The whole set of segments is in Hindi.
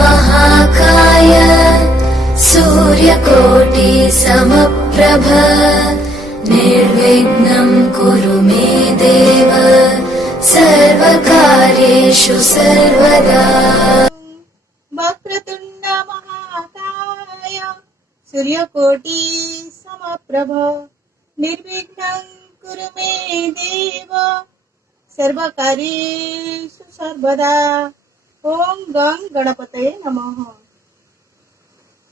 महाकाय सूर्यकोटि समप्रभ निर्विघ्नं कुरु मे देव सर्वकार्येषु सर्वदा। वक्रतुंड महाकाय सूर्यकोटि समप्रभ निर्विघ्नं कुरु मे देव सर्वकार्येषु सर्वदा। ओम गं गणपतये नमः।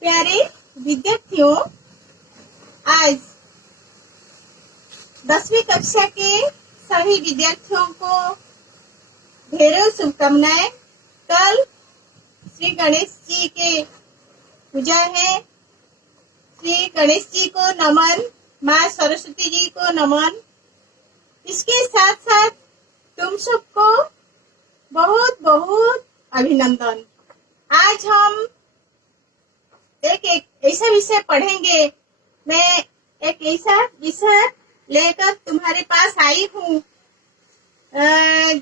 प्यारे विद्यार्थियों, आज 10वीं कक्षा के सभी विद्यार्थियों को ढेरों शुभकामनाएं। कल श्री गणेश जी के पूजा है। श्री गणेश जी को नमन, माँ सरस्वती जी को नमन। इसके साथ साथ तुम सबको बहुत बहुत अभिनंदन। आज हम एक ऐसा विषय पढ़ेंगे। मैं एक ऐसा विषय लेकर तुम्हारे पास आई हूँ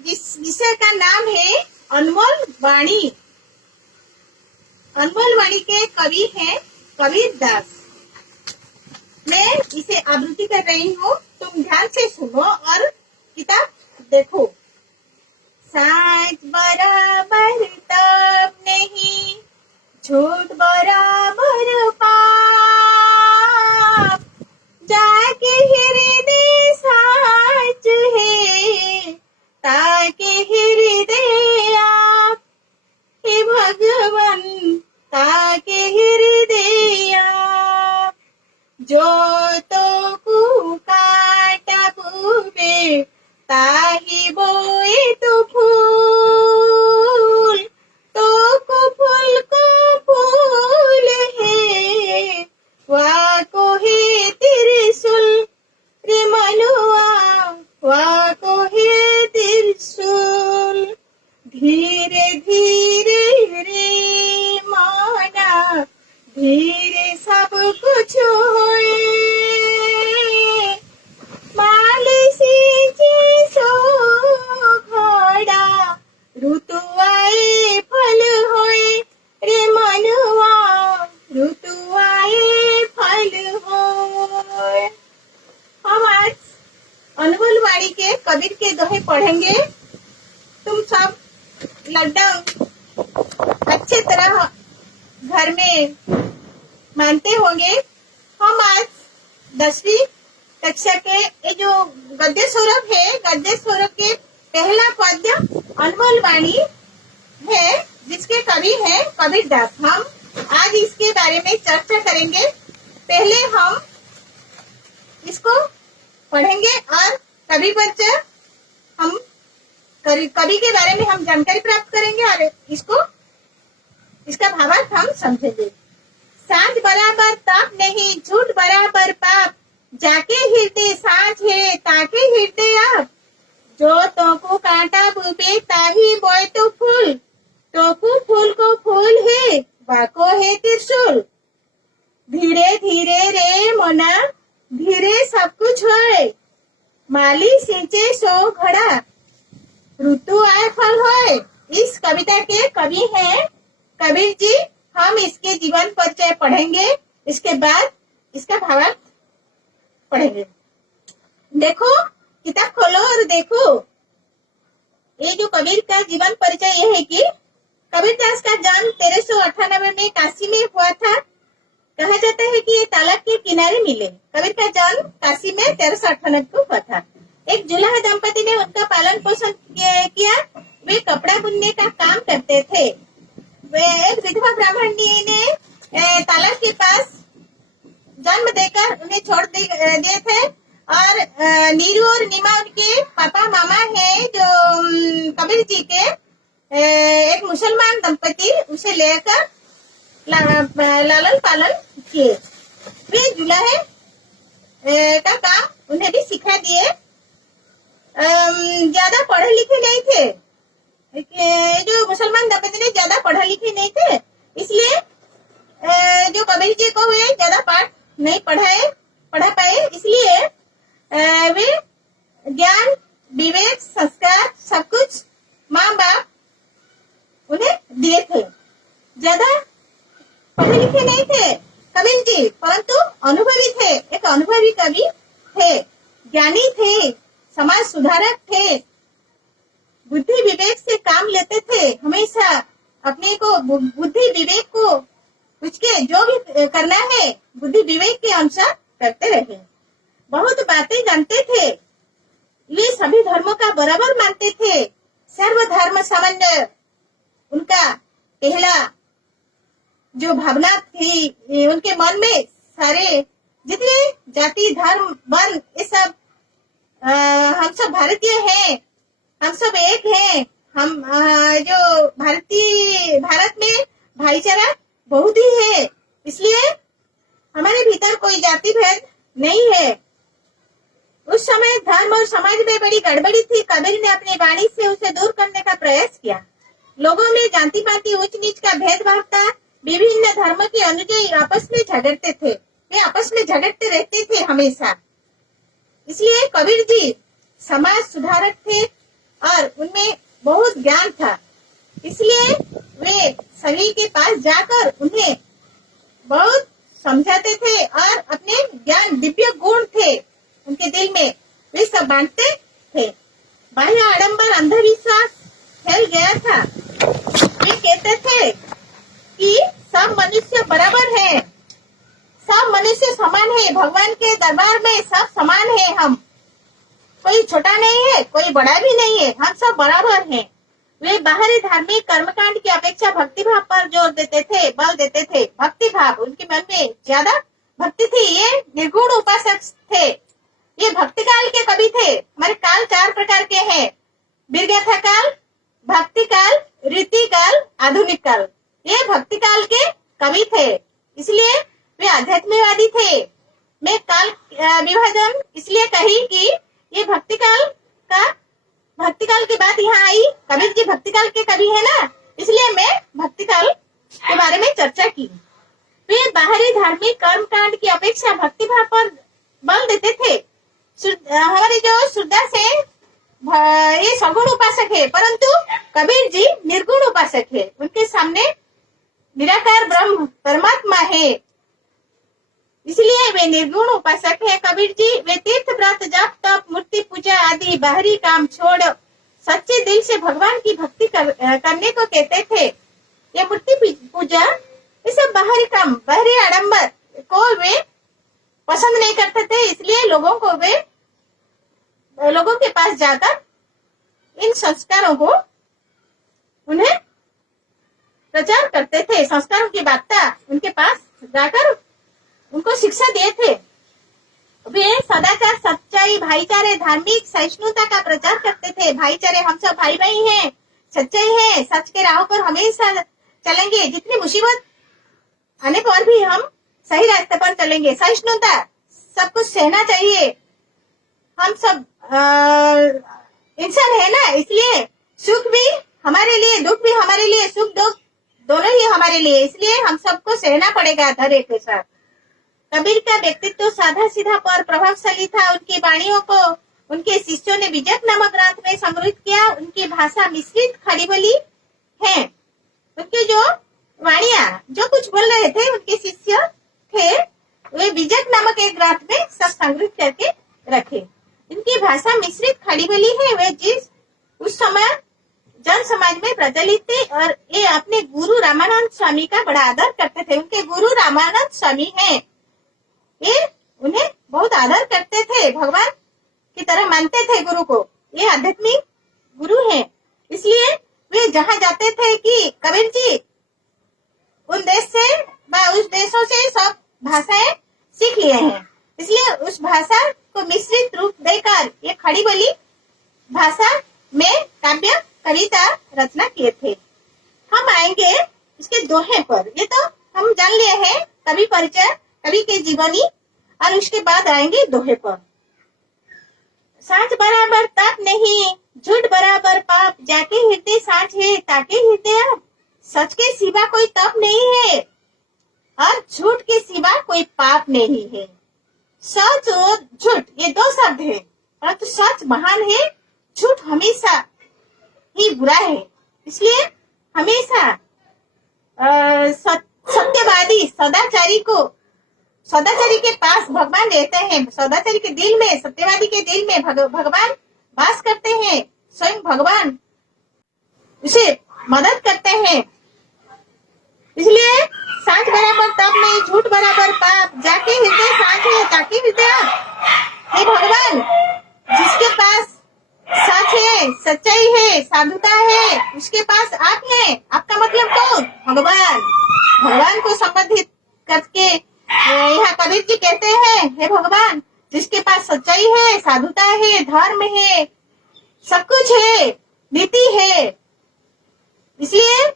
जिस विषय का नाम है अनमोल वाणी। अनमोल वाणी के कवि हैं कबीर दास। मैं इसे आवृत्ति कर रही हूँ, तुम ध्यान से सुनो और किताब देखो। साँच बराबर तब नहीं, झूठ बराबर पाप, जाके हृदय साच है ताके हृदय आप, हे भगवन ताके हृदय आप। जो तो काटा पूबे ताही बोए तो फूल, तो को फूल है वा को है त्रिशूल। रे मनुआ वा को है त्रिशूल। धीरे धीरे रे माना, धीरे सब कुछ होए। माली सींचे सो घोड़ा, ऋतु आए फल होए। रे मनुआ ऋतु आए फल होए। हम आज अनमोल वाणी के कबीर के दोहे पढ़ेंगे। तुम सब लड्डू अच्छे तरह घर में मानते होंगे। हम आज 10वीं कक्षा के ये जो गद्य सौरभ है, गद्य सौरभ के पहला पद्य अनमोल वाणी है जिसके कवि है कबीर दास। हम आज इसके बारे में चर्चा करेंगे। पहले हम इसको पढ़ेंगे और कवि परिचय हम कवि के बारे में हम जानकारी प्राप्त करेंगे और इसका भावार्थ हम समझेंगे। सांझ बराबर ताप नहीं, झूठ बराबर पाप, जाके हृदय साँझ है ताके हृदय आप। जो तोकू कांटा बुबे ताही बोए तो फूल, तोकू फूल को फूल है वाको है त्रिशूल। धीरे धीरे रे मोना, धीरे सब कुछ होए। माली सिंचे सो घड़ा, ऋतु आए फल होए। इस कविता के कवि हैं कबीर जी। हम इसके जीवन परिचय पढ़ेंगे, इसके बाद इसका भावार्थ पढ़ेंगे। देखो, किताब खोलो और देखो। ये जो कबीर का जीवन परिचय ये है कि कबीर दास का जन्म 1398 में काशी में हुआ था। कहा जाता है कि ये तालाब के किनारे मिले। कबीर का जन्म काशी में 1398 को हुआ था। एक जुलाहा दंपति ने उनका पालन पोषण किया। वे कपड़ा बुनने का काम करते थे। वे एक विधवा ब्राह्मणी ने तालाब के पास जन्म देकर उन्हें छोड़ दिए थे। और नीरू और नीमा उनके पापा मामा हैं जो कबीर जी के एक मुसलमान दंपति उसे लेकर लालन पालन किए। वे जुलाहे का काम उन्हें भी सिखा दिए। ज्यादा पढ़े लिखे नहीं थे। जो मुसलमान दंपति ने ज्यादा पढ़े लिखे नहीं थे, इसलिए जो कबीर जी को वे ज्यादा पाठ नहीं पढ़ा पाए। इसलिए वे ज्ञान, विवेक, संस्कार सब कुछ माँ बाप उन्हें दिए थे। पढ़े लिखे नहीं थे कबीर जी, परंतु अनुभवी थे, एक अनुभवी कवि थे, ज्ञानी थे, समाज सुधारक थे, बुद्धि विवेक से काम लेते थे, हमेशा अपने को बुद्धि विवेक को उसके जो भी करना है बुद्धि विवेक के अनुसार करते रहे। बहुत बातें जानते थे, ये सभी धर्मों का बराबर मानते थे, सर्व धर्म समन्वय उनका पहला जो भावना थी उनके मन में। सारे जितने जाति धर्म वर्ण ये सब हम सब भारतीय हैं, हम सब एक हैं, हम जो भारत में भाईचारा बहुत ही है, इसलिए हमारे भीतर कोई जाति भेद नहीं है। उस समय धर्म और समाज में बड़ी गड़बड़ी थी, कबीर ने अपनी वाणी से उसे दूर करने का प्रयास किया। लोगों में जाति पाति ऊंच नीच का भेदभाव था, विभिन्न धर्म के अनुयायी आपस में झगड़ते थे, वे आपस में झगड़ते रहते थे हमेशा। इसलिए कबीर जी समाज सुधारक थे और उनमें बहुत ज्ञान था, इसलिए वे सभी के पास जाकर उन्हें बहुत समझाते थे और अपने ज्ञान दिव्य गुण थे उनके दिल में, वे सब बांटते थे। बाह्य आडंबर अंधविश्वास फैल गया था। वे कहते थे कि सब मनुष्य बराबर है, सब मनुष्य समान है, भगवान के दरबार में सब समान है, हम कोई छोटा नहीं है, कोई बड़ा भी नहीं है, हम सब बराबर हैं। वे बाहरी धार्मिक कर्मकांड की अपेक्षा भक्ति भाव पर जोर देते थे, बल देते थे। भक्ति भाव उनके मन में ज्यादा भक्ति थी। ये निर्गुण उपासक थे, ये भक्ति काल के कवि थे। हमारे काल 4 प्रकार के हैं, वीरगाथा काल, भक्ति काल, रीति काल, आधुनिक काल। ये भक्ति काल के कवि थे, इसलिए वे आध्यात्मिकवादी थे। मैं काल विभाजन इसलिए कही कि ये भक्ति काल की बात यहाँ आई, कबीर जी भक्ति काल के कवि है ना, इसलिए मैं भक्ति काल के बारे में चर्चा की। वे बाहरी धार्मिक कर्म कांड की अपेक्षा भक्ति भाव पर बल देते थे। हमारे जो श्रद्धा से ये सगुण उपासक है, परंतु कबीर जी निर्गुण उपासक है, उनके सामने निराकार ब्रह्म परमात्मा है, इसलिए वे निर्गुण उपासक है। कबीर जी वे तीर्थ व्रत जप तप मूर्ति पूजा आदि बाहरी काम छोड़ सच्चे दिल से भगवान की भक्ति करने को कहते थे। ये मूर्ति पूजा ये सब बाहरी काम, बाहरी आडंबर को वे पसंद नहीं करते थे, इसलिए लोगों के पास जाकर इन संस्कारों को उन्हें प्रचार करते थे, संस्कारों की वार्ता उनके पास जाकर उनको शिक्षा दिए थे। वे सदाचार, सच्चाई, भाईचारे, धार्मिक सहिष्णुता का प्रचार करते थे। भाईचारे, हम सब भाई भाई हैं, सच्चाई है, सच के राह पर हमेशा चलेंगे, जितनी मुसीबत आने पर भी हम सही रास्ते पर चलेंगे। सहिष्णुता, सब कुछ सहना चाहिए, हम सब इंसान है ना, इसलिए सुख भी हमारे लिए, दुख भी हमारे लिए, सुख दुख दोनों ही हमारे लिए, इसलिए हम सबको सहना पड़ेगा धैर्य के साथ। कबीर का व्यक्तित्व साधा सीधा पर प्रभावशाली था। उनकी वाणियों को उनके शिष्यों ने विजय नामक ग्रंथ में संग्रहित किया। उनकी भाषा मिश्रित खड़ी बोली है। उनकी जो वाणियां जो कुछ बोल रहे थे उनके शिष्य थे, वे विजय नामक एक ग्रंथ में सब संग्रहित करके रखे। इनकी भाषा मिश्रित खड़ी बोली है। वे जिस उस समय जन समाज में प्रचलित थे और ये अपने गुरु रामानंद स्वामी का बड़ा आदर करते थे। उनके गुरु रामानंद स्वामी हैं, ये उन्हें बहुत आदर करते थे, भगवान की तरह मानते थे गुरु को। ये आध्यात्मिक गुरु हैं, इसलिए वे जहाँ जाते थे कि कबीर जी उन देश से उस देशों से सब भाषाएं सीख लिए हैं, इसलिए उस भाषा को मिश्रित रूप देकर ये खड़ी बोली भाषा में काव्य कविता रचना किए थे। हम आएंगे इसके दोहे पर। ये तो हम जान लिए हैं कवि परिचय, कवि के जीवनी, और उसके बाद आएंगे दोहे पर। सांझ बराबर ताप नहीं, झूठ बराबर पाप, जाके हृदय सांझ है ताके हृदय आप। सच के सिवा कोई तप नहीं है और झूठ के सिवा कोई पाप नहीं है। सच और झूठ ये दो शब्द है, परंतु सच महान है, झूठ हमेशा ही बुरा है। इसलिए हमेशा सत्यवादी, सौदाचारी के पास भगवान रहते हैं। सौदाचारी के दिल में, सत्यवादी के दिल में भगवान वास करते हैं। स्वयं भगवान उसे मदद करते हैं। इसलिए सांझ बराबर तप नहीं, झूठ बराबर पाप, जाके हृदय सांझ है ताके हृदय आप। हे भगवान, जिसके पास सच है, सच्चाई है, साधुता है, उसके पास आप है। आपका मतलब कौन? भगवान। भगवान को संबंधित करके यहाँ कबीर जी कहते हैं, हे भगवान, जिसके पास सच्चाई है, साधुता है, धर्म है, सब कुछ है, नीति है, इसलिए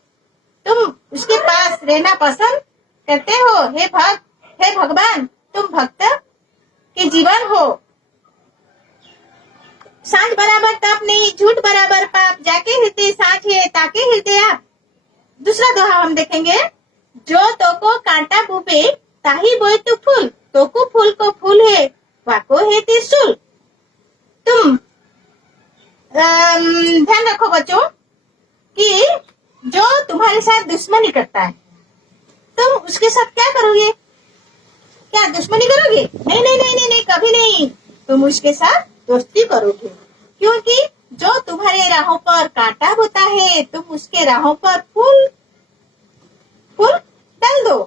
तुम उसके पास रहना पसंद करते हो। हे भगवान, तुम भक्त के जीवन हो। सांझ बराबर तप नहीं, झूठ बराबर पाप, जाके हृदय सांझ है ताके हृदय आप। दूसरा दोहा हम देखेंगे। जो तो को कांटा बुबे ताही बोए तू फूल, तो को फूल को फूल है, वाको है त्रिशूल। तुम ध्यान रखो बच्चों कि जो तुम्हारे साथ दुश्मनी करता है, तुम उसके साथ क्या करोगे? क्या दुश्मनी करोगे? नहीं नहीं नहीं नहीं, नहीं कभी नहीं। तुम उसके साथ दोस्ती करोगे, क्योंकि जो तुम्हारे राहों पर कांटा होता है, तुम उसके राहों पर फूल डाल दो।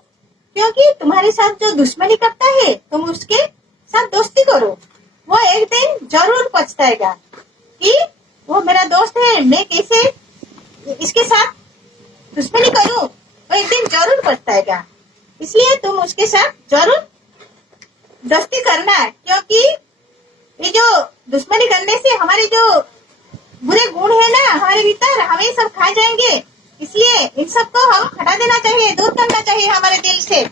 क्योंकि तुम्हारे साथ जो दुश्मनी करता है, तुम उसके साथ दोस्ती करो। वो एक दिन जरूर पछताएगा कि वो मेरा दोस्त है, मैं कैसे इसके साथ दुश्मनी करूं। वो एक दिन जरूर पछताएगा। इसलिए तुम उसके साथ जरूर दोस्ती करना है, क्योंकि ये जो दुश्मनी करने से हमारे जो बुरे गुण है ना हमारे भीतर, हमें सब खा जाएंगे। इसलिए इन सबको हम हटा देना चाहिए, दूर करना चाहिए हमारे दिल से।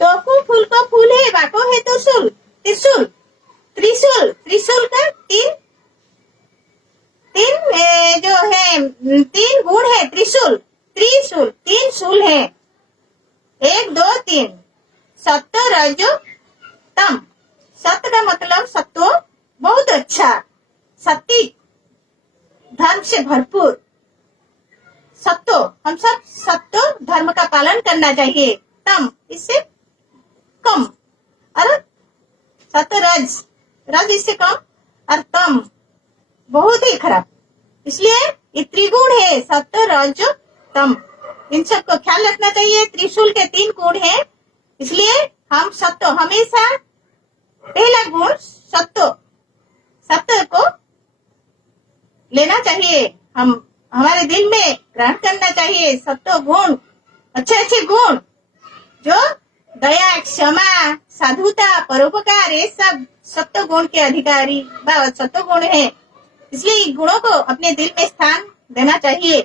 तो फूल को फूल है, बाको है त्रिशूल। त्रिशूल त्रिशूल का तीन जो है, तीन गुण है। त्रिशूल तीन शूल है, 1 2 3। सत्य रजो तम। सत्य का मतलब सत्व, बहुत अच्छा, सत्य, धर्म से भरपूर सत्य। हम सब सत्य धर्म का पालन करना चाहिए। तम इससे कम, और सत्य रज इससे कम, और तम बहुत ही खराब। इसलिए ये त्रिगुण है, सत्य रज तम। इन सब को ख्याल रखना चाहिए। त्रिशूल के 3 गुण है, इसलिए हम सत्य, हमेशा पहला गुण सत्य को लेना चाहिए। हम हमारे दिल में ग्रहण करना चाहिए सत्य गुण, अच्छे गुण, जो दया, क्षमा, साधुता, परोपकार, ये सब सत्य गुण के अधिकारी सत्य गुण है। इसलिए इन गुणों को अपने दिल में स्थान देना चाहिए।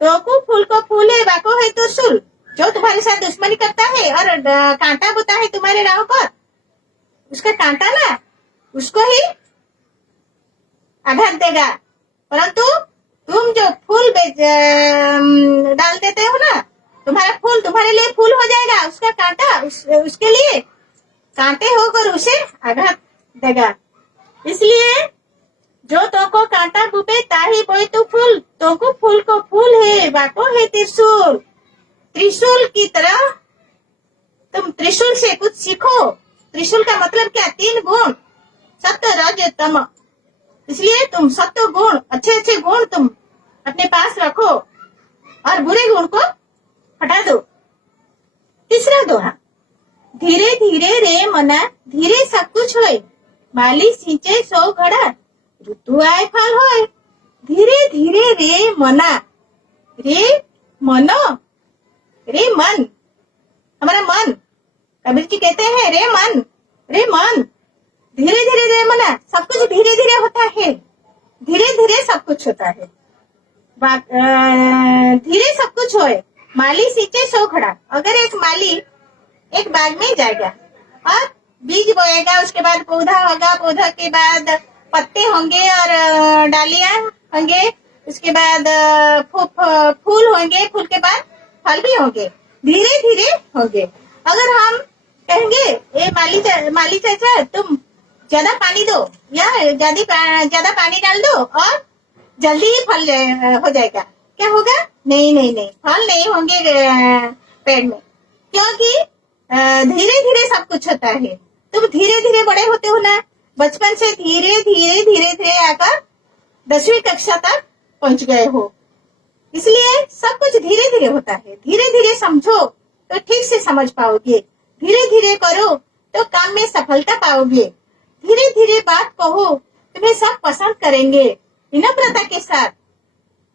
तो फूल को फूल है, बाको है त्रिशूल। जो तुम्हारे साथ दुश्मनी करता है और कांटा बोता है तुम्हारे राह पर, उसका कांटा ना उसको ही आघात देगा। परंतु तुम जो फूल डाल देते हो ना, तुम्हारा फूल तुम्हारे लिए फूल हो जाएगा, उसका कांटा उसके लिए कांटे होकर उसे आघात देगा। इसलिए जो तो को कांटा बुबे ताही बोए तू फूल, तो को फूल को फूल है, बाको है त्रिशूल। त्रिशूल की तरह तुम त्रिशूल से कुछ सीखो। त्रिशूल का मतलब क्या? 3 गुण, सत्य रज तम। इसलिए तुम सत्य गुण, अच्छे गुण तुम अपने पास रखो और बुरे गुण को हटा दो। तीसरा दोहा। धीरे धीरे रे मना, धीरे सब कुछ होए, माली सिंचे सौ घड़ा, ऋतु आए फल होए। धीरे धीरे रे मना, रे मनो, रे मन, हमारा मन। कबीर जी कहते हैं रे मन, धीरे धीरे रे मना, सब कुछ धीरे धीरे होता है, धीरे धीरे सब कुछ होता है। धीरे सब कुछ होए, माली सींचे सौ खड़ा। अगर एक माली एक बाग में जाएगा और बीज बोएगा, उसके बाद पौधा होगा, पौधा के बाद पत्ते होंगे और डालियां होंगे, उसके बाद फूल होंगे, फूल के बाद फल भी होंगे, धीरे धीरे होंगे। अगर हम कहेंगे ए माली चाचा तुम ज्यादा पानी दो या ज्यादा पानी डाल दो और जल्दी ही फल हो जाएगा, क्या होगा? नहीं, फल नहीं होंगे पेड़ में। क्योंकि धीरे धीरे सब कुछ होता है। तुम धीरे धीरे बड़े होते हो ना, बचपन से धीरे धीरे धीरे धीरे आकर 10वीं कक्षा तक पहुंच गए हो, इसलिए सब कुछ धीरे धीरे होता है। धीरे धीरे समझो तो ठीक से समझ पाओगे, धीरे धीरे करो तो काम में सफलता पाओगे, धीरे धीरे बात कहो, तुम्हें सब पसंद करेंगे। विनम्रता के साथ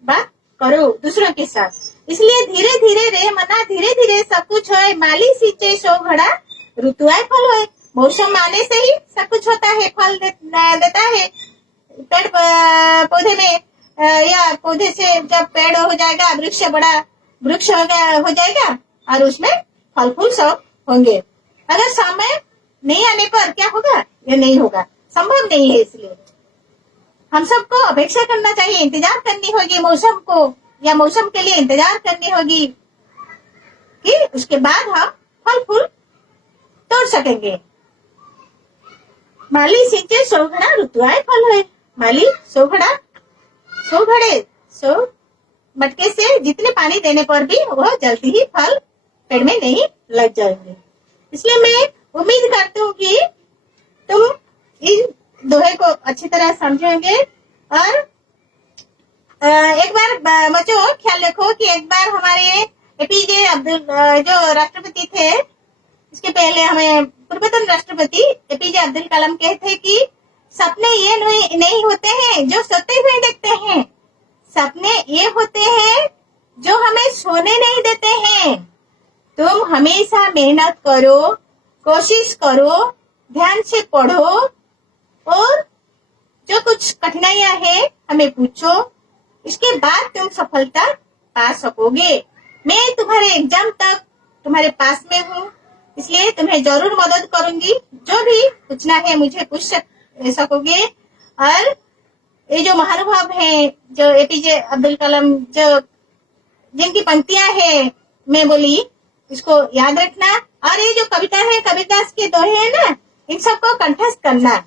बात करो दूसरों के साथ, इसलिए धीरे धीरे रे मना, धीरे धीरे सब कुछ होए। माली सींचे सो घड़ा, ऋतु आए फल होए। मौसम आने से ही सब कुछ होता है, फल देता है। पेड़ पौधे में या पौधे से जब पेड़ हो जाएगा, वृक्ष बड़ा वृक्ष हो जाएगा और उसमें फल फूल सब होंगे। अगर समय नहीं आने पर क्या होगा? ये नहीं होगा, संभव नहीं है। इसलिए हम सबको अपेक्षा करना चाहिए, इंतजार करनी होगी मौसम को, या मौसम के लिए इंतजार करनी होगी कि उसके बाद हम फल फूल तोड़ सकेंगे। माली सींचे सो घड़ा, ऋतु आए फल है। माली सो घड़े सो मटके से जितने पानी देने पर भी वह जल्दी ही फल पेड़ में नहीं लग जाएंगे। इसलिए मैं उम्मीद करती हूँ कि तुम इस दोहे को अच्छी तरह समझोगे। और एक बार बच्चों ख्याल रखो कि एक बार हमारे एपीजे अब्दुल जो राष्ट्रपति थे, इसके पहले हमें पूर्वतन राष्ट्रपति एपीजे अब्दुल कलाम कहते हैं कि सपने ये नहीं होते हैं जो सोते हुए देखते हैं, सपने ये होते हैं जो हमें सोने नहीं देते हैं। तुम हमेशा मेहनत करो, कोशिश करो, ध्यान से पढ़ो और जो कुछ कठिनाइयां हैं हमें पूछो, इसके बाद तुम सफलता पा सकोगे। मैं तुम्हारे एग्जाम तक तुम्हारे पास में हूँ, इसलिए तुम्हें जरूर मदद करूंगी। जो भी पूछना है मुझे पूछ सकोगे। और ये जो महानुभाव हैं, जो एपीजे अब्दुल कलाम, जो जिनकी पंक्तियां हैं मैं बोली, इसको याद रखना। और ये जो कविता है, कबीरदास के दोहे है ना, इन सबको कंठस्थ करना,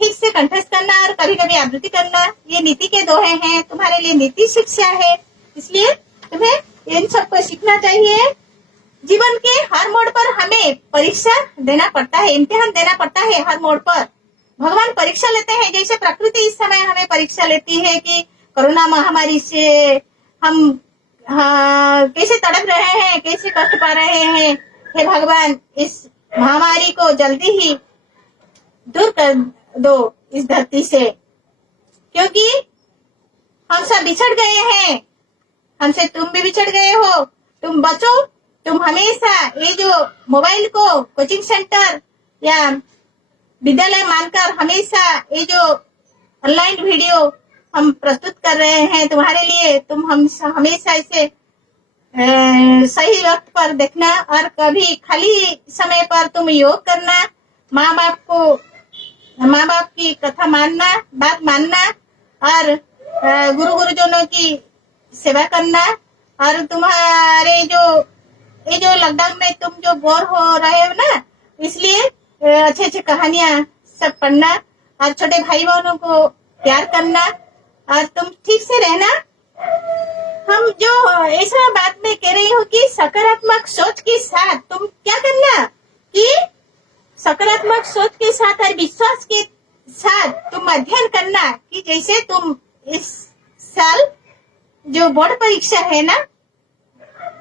ठीक से कंठस्थ करना और कभी कभी आवृत्ति करना। ये नीति के दोहे हैं, तुम्हारे लिए नीति शिक्षा है, इसलिए तुम्हें इन सबको सीखना चाहिए। जीवन के हर मोड़ पर हमें परीक्षा देना पड़ता है, इम्तिहान देना पड़ता है। हर मोड़ पर भगवान परीक्षा लेते हैं, जैसे प्रकृति इस समय हमें परीक्षा लेती है कि कोरोना महामारी से हम कैसे तड़प रहे हैं, कैसे कष्ट पा रहे हैं। हे भगवान, इस महामारी को जल्दी ही दूर कर दो इस धरती से, क्योंकि हम सब बिछड़ गए हैं, हमसे तुम भी बिछड़ गए हो। तुम बचो, तुम हमेशा ये जो मोबाइल को कोचिंग सेंटर या विद्यालय मानकर हमेशा ये जो ऑनलाइन वीडियो हम प्रस्तुत कर रहे हैं तुम्हारे लिए, तुम हम हमेशा इसे सही वक्त पर देखना और कभी खाली समय पर तुम योग करना, माँ बाप की कथा मानना, बात मानना और गुरु गुरुजनों की सेवा करना। और तुम्हारे ये जो लॉकडाउन में तुम जो बोर हो रहे हो ना, इसलिए अच्छे अच्छे कहानियां सब पढ़ना और छोटे भाई बहनों को प्यार करना और तुम ठीक से रहना। हम जो ऐसा बात में कह रही हूँ कि सकारात्मक सोच के साथ तुम क्या करना कि सकारात्मक सोच के साथ और विश्वास के साथ तुम अध्ययन करना कि जैसे तुम इस साल जो बोर्ड परीक्षा है ना,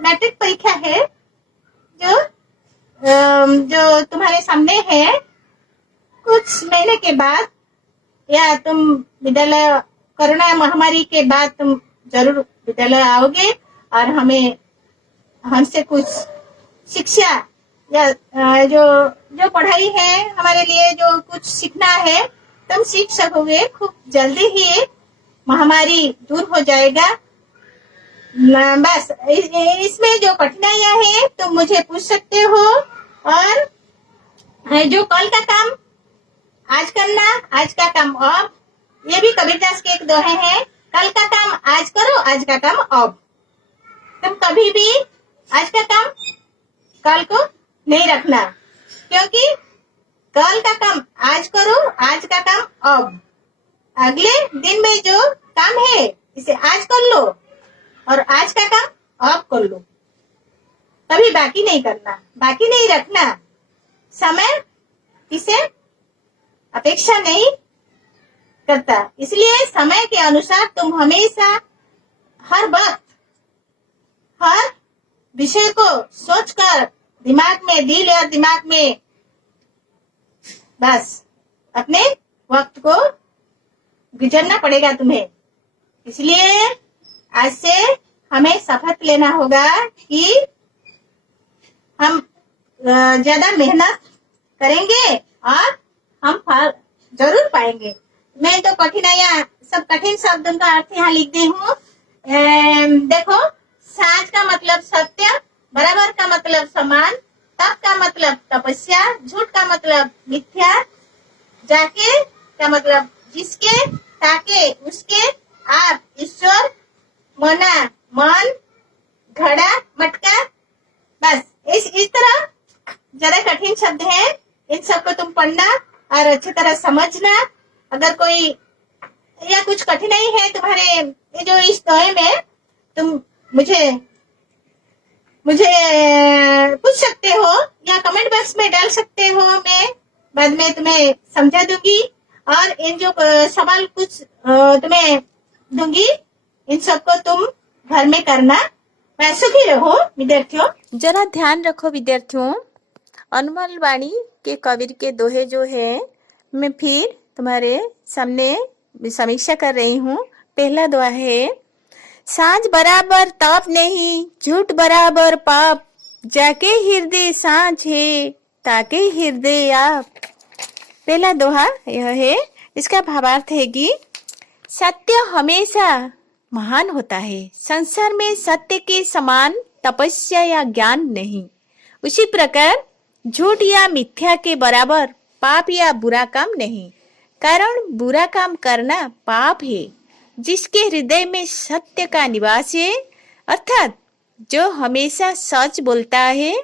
मैट्रिक परीक्षा है, जो तुम्हारे सामने है, कुछ महीने के बाद या तुम विद्यालय, कोरोना महामारी के बाद तुम जरूर विद्यालय आओगे और हमसे कुछ शिक्षा या जो पढ़ाई है हमारे लिए, जो कुछ सीखना है तुम सीख सकोगे। खूब जल्दी ही महामारी दूर हो जाएगा। बस इसमें जो कठिनाइयां हैं तुम मुझे पूछ सकते हो। और जो कल का काम आज करना, आज का काम अब, ये भी कबीरदास के एक दोहे हैं, कल का काम आज करो, आज का काम अब। तुम कभी भी आज का काम कल को नहीं रखना, क्योंकि कल का काम आज करो, आज का काम अब। अगले दिन में जो काम है इसे आज कर लो और आज का काम अब कर लो। कभी बाकी नहीं करना, बाकी नहीं रखना। समय किसे अपेक्षा नहीं करता, इसलिए समय के अनुसार तुम हमेशा हर वक्त हर विषय को सोचकर दिमाग में, दिल और दिमाग में बस अपने वक्त को गुजरना पड़ेगा तुम्हें। इसलिए आज से हमें शपथ लेना होगा कि हम ज्यादा मेहनत करेंगे और हम फल जरूर पाएंगे। मैं तो कठिनाइयां, सब कठिन शब्दों का अर्थ यहाँ लिख दी हूँ। देखो, साँझ का मतलब सत्य, बराबर का मतलब समान, तप का मतलब तपस्या, झूठ का मतलब मिथ्या, जाके का मतलब जिसके, ताके उसके, आप ईश्वर, मना मन, घड़ा मटका। बस इस तरह ज्यादा कठिन शब्द हैं, इन सबको तुम पढ़ना और अच्छी तरह समझना। अगर कोई या कुछ कठिनाई है तुम्हारे ये जो इस दोहे में, तुम मुझे पूछ सकते हो या कमेंट बॉक्स में डाल सकते हो। मैं बाद में तुम्हें समझा दूंगी और इन जो सवाल कुछ तुम्हें दूंगी, इन सबको तुम घर में करना। मैं सुखी रहो विद्यार्थियों। जरा ध्यान रखो विद्यार्थियों, अनमोल वाणी के कबीर के दोहे जो है मैं फिर तुम्हारे सामने समीक्षा कर रही हूँ। पहला दोहा है, साँझ बराबर तप नहीं, झूठ बराबर पाप, जाके हृदय साँझ है, ताके हृदय आप। पहला दोहा यह है, इसका भावार्थ है कि सत्य हमेशा महान होता है। संसार में सत्य के समान तपस्या या ज्ञान नहीं। उसी प्रकार झूठ या मिथ्या के बराबर पाप या बुरा काम नहीं, कारण बुरा काम करना पाप है। जिसके हृदय में सत्य का निवास है, अर्थात जो हमेशा सच बोलता है,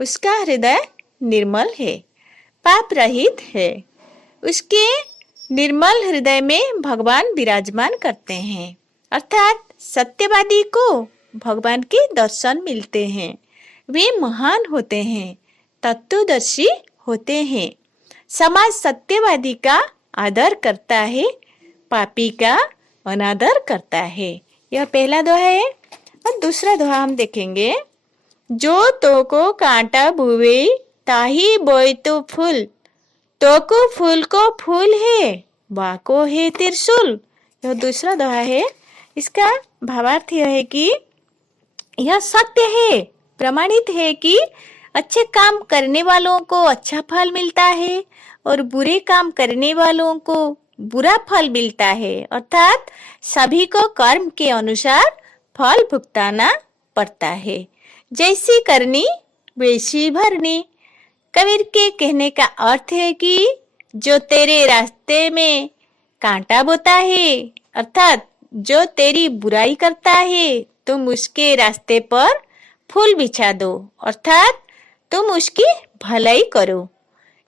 उसका हृदय निर्मल है, पाप रहित है। उसके निर्मल हृदय में भगवान विराजमान करते हैं, अर्थात सत्यवादी को भगवान के दर्शन मिलते हैं। वे महान होते हैं, तत्वदर्शी होते हैं। समाज सत्यवादी का आदर करता है, पापी का अनादर करता है। यह पहला दोहा है। और दूसरा दोहा हम देखेंगे, जो तो को कांटा बुवे ताही बोए तो फूल, तो को फूल को फूल है, वाको है त्रिशूल। यह दूसरा दोहा है। इसका भावार्थ यह है कि यह सत्य है, प्रमाणित है कि अच्छे काम करने वालों को अच्छा फल मिलता है और बुरे काम करने वालों को बुरा फल मिलता है, अर्थात सभी को कर्म के अनुसार फल भुगताना पड़ता है। जैसी करनी वैसी भरनी। कबीर के कहने का अर्थ है कि जो तेरे रास्ते में कांटा बोता है, अर्थात जो तेरी बुराई करता है, तुम उसके रास्ते पर फूल बिछा दो, अर्थात तुम उसकी भलाई करो।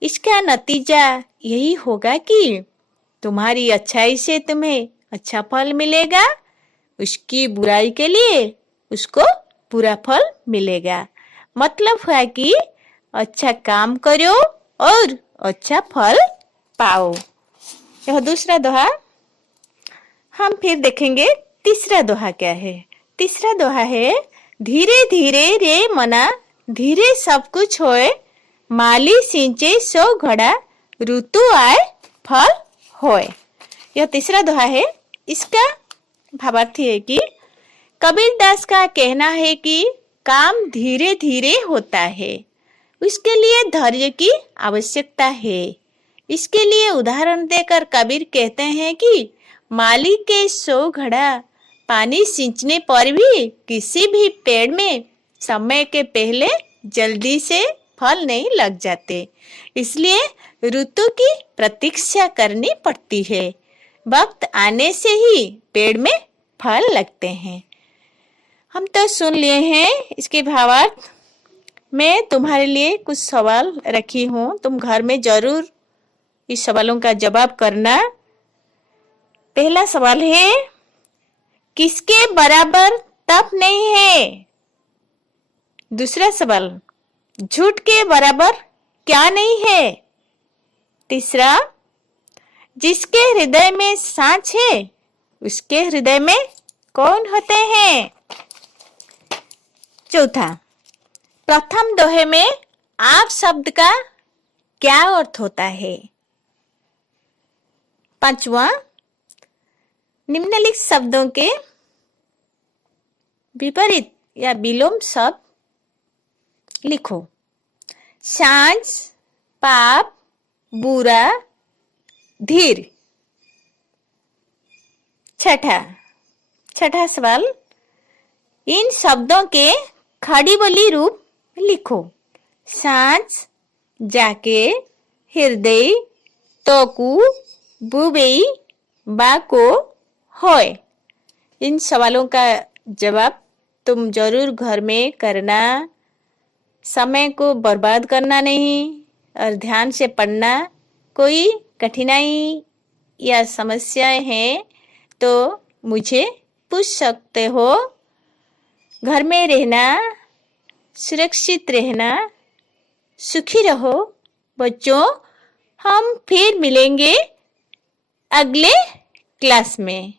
इसका नतीजा यही होगा कि तुम्हारी अच्छाई से तुम्हें अच्छा फल मिलेगा, उसकी बुराई के लिए उसको बुरा फल मिलेगा। मतलब है कि अच्छा काम करो और अच्छा फल पाओ। यह दूसरा दोहा। हम फिर देखेंगे तीसरा दोहा क्या है। तीसरा दोहा है, धीरे धीरे रे मना, धीरे सब कुछ होए, माली सिंचे सो घड़ा, ऋतु आए फल होए। यह तीसरा दोहा है। इसका भावार्थ है कि कबीर दास का कहना है कि काम धीरे धीरे होता है, उसके लिए धैर्य की आवश्यकता है। इसके लिए उदाहरण देकर कबीर कहते हैं कि माली के 100 घड़ा पानी सींचने पर भी किसी भी पेड़ में समय के पहले जल्दी से फल नहीं लग जाते, इसलिए ऋतु की प्रतीक्षा करनी पड़ती है। वक्त आने से ही पेड़ में फल लगते हैं। हम तो सुन लिए हैं इसके भावार्थ। मैं तुम्हारे लिए कुछ सवाल रखी हूँ, तुम घर में जरूर इस सवालों का जवाब करना। पहला सवाल है, किसके बराबर तप नहीं है? दूसरा सवाल, झूठ के बराबर क्या नहीं है? तीसरा, जिसके हृदय में सांच है उसके हृदय में कौन होते हैं? चौथा, प्रथम दोहे में आप शब्द का क्या अर्थ होता है? पांचवा, निम्नलिखित शब्दों के विपरीत या विलोम शब्द लिखो। सांझ, पाप, बुरा, धीर। छठा सवाल, इन शब्दों के खड़ी बोली रूप लिखो। सांझ, जाके, हृदय, तोकू, बुबई, बाको, होय। इन सवालों का जवाब तुम जरूर घर में करना। समय को बर्बाद करना नहीं और ध्यान से पढ़ना। कोई कठिनाई या समस्याएं हैं तो मुझे पूछ सकते हो। घर में रहना, सुरक्षित रहना, सुखी रहो बच्चों। हम फिर मिलेंगे अगले क्लास में।